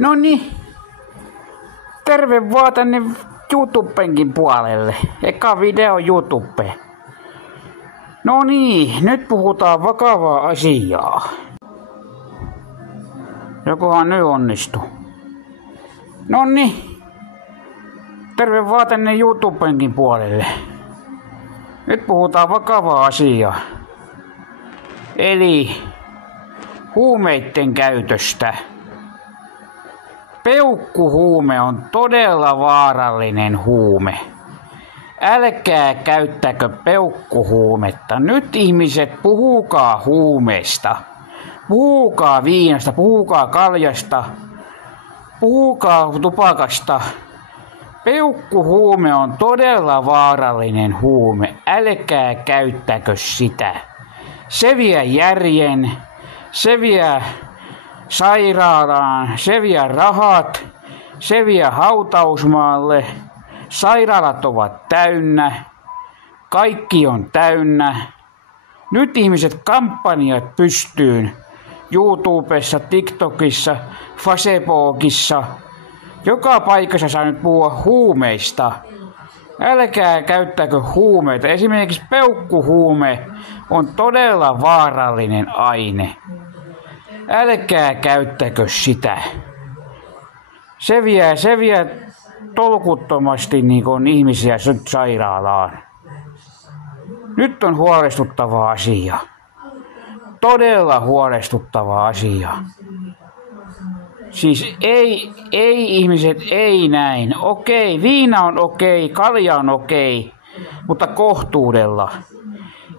No niin, terve vaan tänne YouTubenkin puolelle. Eka video YouTube. No niin, nyt puhutaan vakavaa asiaa. Jokohan nyt onnistu. No niin, terve vaan tänne YouTubenkin puolelle. Nyt puhutaan vakavaa asiaa. Eli huumeiden käytöstä. Peukkuhuume on todella vaarallinen huume. Älkää käyttäkö peukkuhuumetta. Nyt ihmiset, puhukaa huumeista. Puhukaa viinasta, puhukaa kaljasta, puhukaa tupakasta. Peukkuhuume on todella vaarallinen huume. Älkää käyttäkö sitä. Se vie järjen, se vie sairaalaan, se vie rahat, se vie hautausmaalle, sairaalat ovat täynnä, kaikki on täynnä. Nyt ihmiset kampanjat pystyyn YouTubessa, TikTokissa, Facebookissa. Joka paikassa saa nyt puhua huumeista. Älkää käyttäkö huumeita. Esimerkiksi peukkuhuume on todella vaarallinen aine. Älkää käyttäkö sitä. Se vie tolkuttomasti ihmisiä sairaalaan. Nyt on huolestuttava asia. Todella huolestuttava asia. Siis ei ihmiset, ei näin. Okei, viina on okei, kalja on okei, mutta kohtuudella.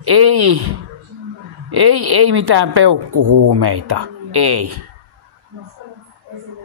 Ei mitään peukkuhuumeita. Ei.